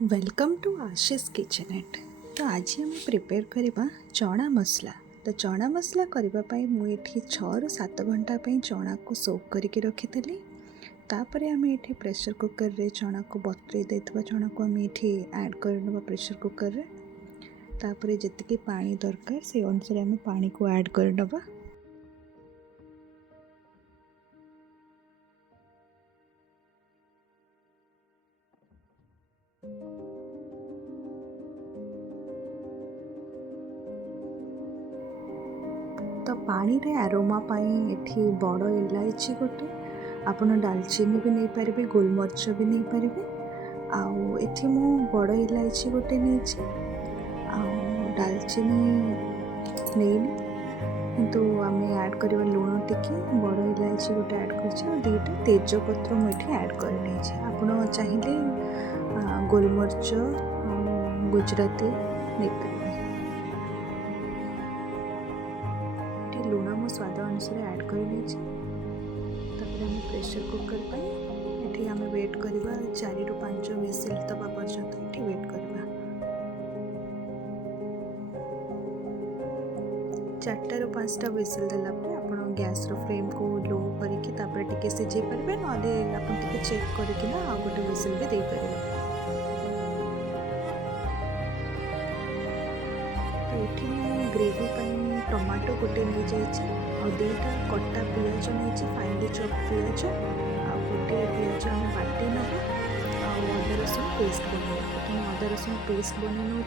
Welcome to आशीष किचेनेट। तो आज आम प्रिपेयर करवा चना मसला। तो चना मसला करने मुझे 6 ରୁ 7 घंटा चना को सोक करके रखी थी। तापर आम ये प्रेशर कुकर रे चना को बतुरे देथिबा चना को आम ये ऐड कर प्रेशर कुकर रे। तापर जी पानी दरकार से अनुसार आम पानी को ऐड करनवा। तो पानी रे आरोमा एठी बड़ इलायची गोटे आपन डालचीनी भी नहीं पारे, गोलमरीच भी नहीं पारे। आउ एठी मु बड़ इलायची गोटे नहीं डालचीनी नहीं किंतु आम ऐड करवा लुण टिके बड़ इलायची गोटे ऐड कर दीटा तेजपत्र मुझे ऐड कर आपड़ चाहिए गोलमरीच गुजराती नहीं पारे। लुण मो स्वाद अनुसार ऐड कर प्रेशर कुकर पर ये आम वेट करवा 4 ରୁ 5 विसिल दबा पर्यंत ये वेट करवा। 4 ରୁ 5टा विसिल देला आप गैस रो फ्लेम को लो करके सिझे पारे ना आप चेक करके आ गोटे विसिल भी दे पारे। तो ये ग्रेवी टमाटो गोटे नहीं जाइए दुईटा कटा पिज नहीं फाइनली चॉप पिज आ गोटे पिज आम बाटी ना अदा रसुण पेस्ट बन अदा रसुण पेस्ट बन नौ।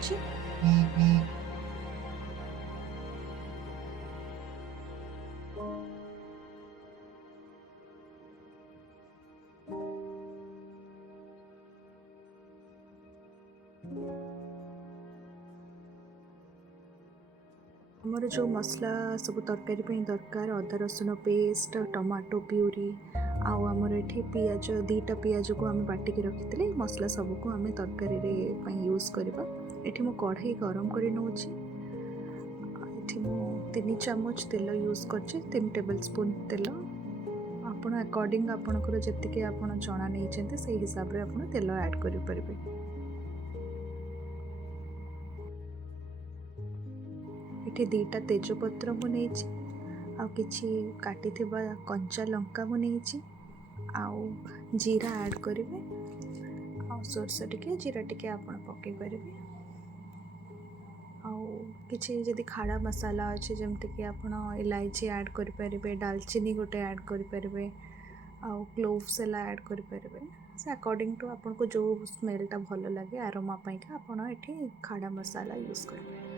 आमर जो मसला सब तरकारी दरकार अदा रसुण पेस्ट टमाटो प्यूरी आमर ये पिज 2टा पिज को आम बाटिक रखी मसला सबको आम तरकारी यूज करवा। ये मो कढ़ाई गरम कर नौ 3 चामच तेल यूज कर 3 टेबल स्पून तेल आपण अकॉर्डिंग आपणकर जी आप चना नहीं से हिसाब से आप तेल ऐड करें। ये 2टा तेजपत्र मुझे कि काटी कंचा लंका मुझे आउ जीरा ऐड करेंगे सोरस टिके जीरा टिके आप पकई पारे। आउ कि जदि खाड़ा मसाला अच्छे जमती आप इलायची ऐड करें, डालचीनी गोटे ऐड करें, आउ क्लोव्स ऐड करें से अकॉर्डिंग टू आपको जो स्मेलटा भल लगे आरोमा पाइका आपड़ ये खाड़ा मसाला यूज करेंगे।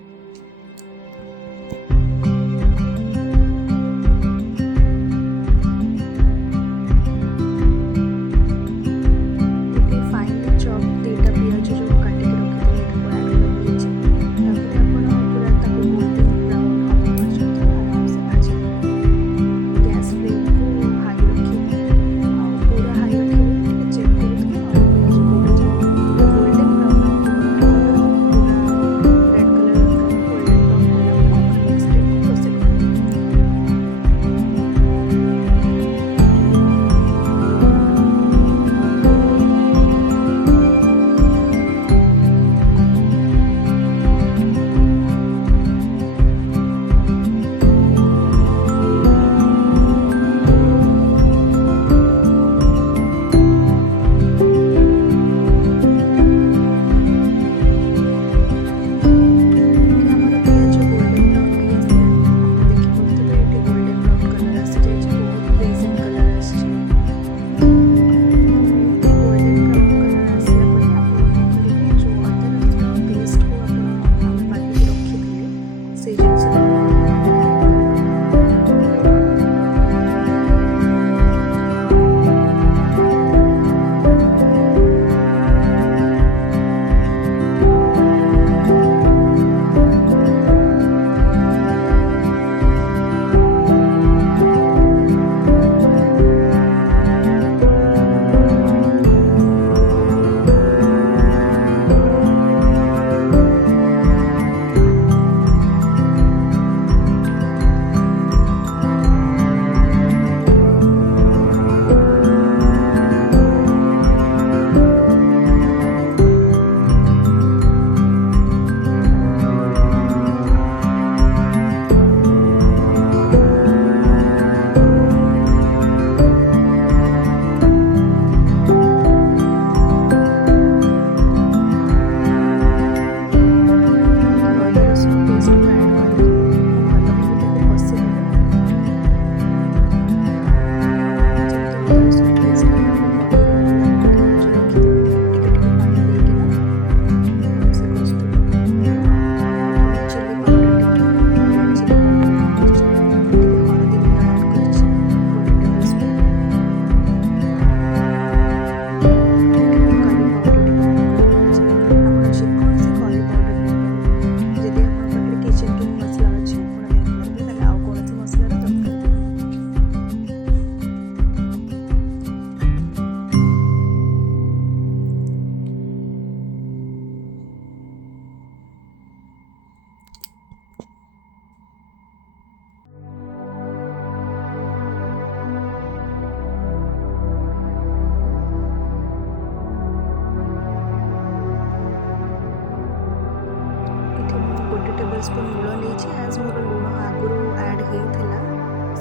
स्पून लुण नहीं एज मोर लुण आगुरी ऐड होता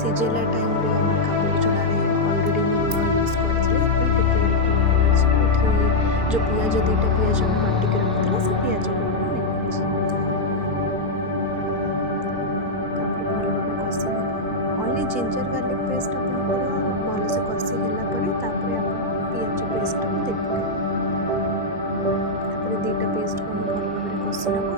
सीझेला टाइम काबुली चना अलरेडी मुझे लुण यूज करी जो पियाज 2टा पियाज आम बाटिक रखी से पियाज को भल भाव कषि ओनली जिंजर गार्लिक पेस्ट आपंकर भलसे कषि आप पियाज पेस्ट को देखे 2टा पेस्ट को भल भाव कषि नवा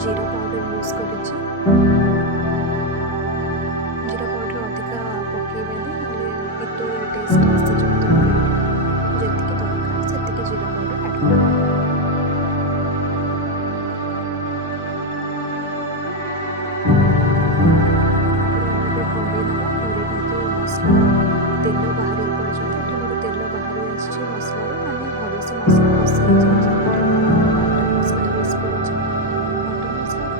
जीरा पाउडर यूज कर जीरा पाउडर अधिका पकईबे पितुआ टेस्ट आसे जो तरकारी जी दरकार से जीरा पाउडर ऐड कर मसला तेल बाहर पर्यटन ये मोर तेल बाहर मसला माने भलसे मसला कषि मटन मसला यूज कर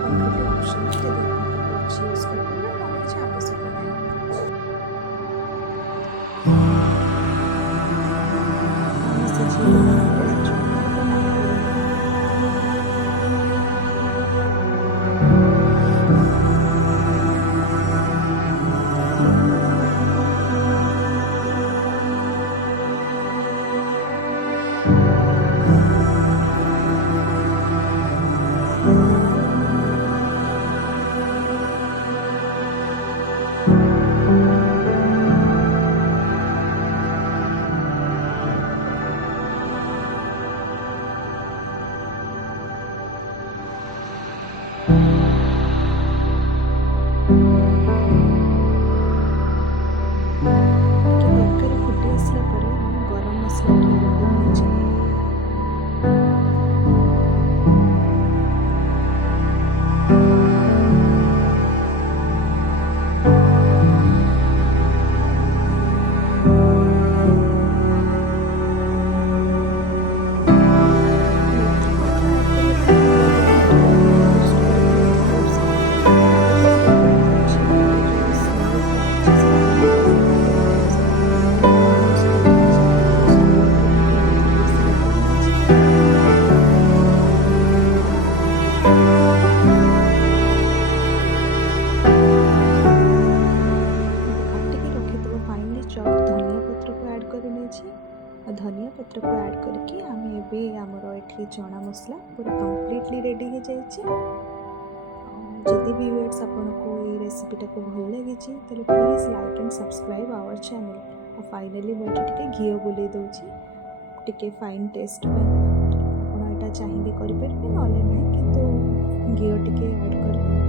कंप्लीटली ऑप्शनल यदि अच्छी यूज करेंगे किसी आवश्यक नहीं तरकारी फुटी आसला गरम मसला धनिया पत्र को ऐड करके आम एमर ये चना मसला पूरा कंप्लीटली रेडी हो जाए जदि व्यूअर्स आपन को ये रेसिपीटा को भल लगी तो please like and subscribe our channel और फाइनली मुझे घी बुले दूची टिके फाइन टेस्ट आपड़ा चाहिए करें ना कि घी टिके ऐड कर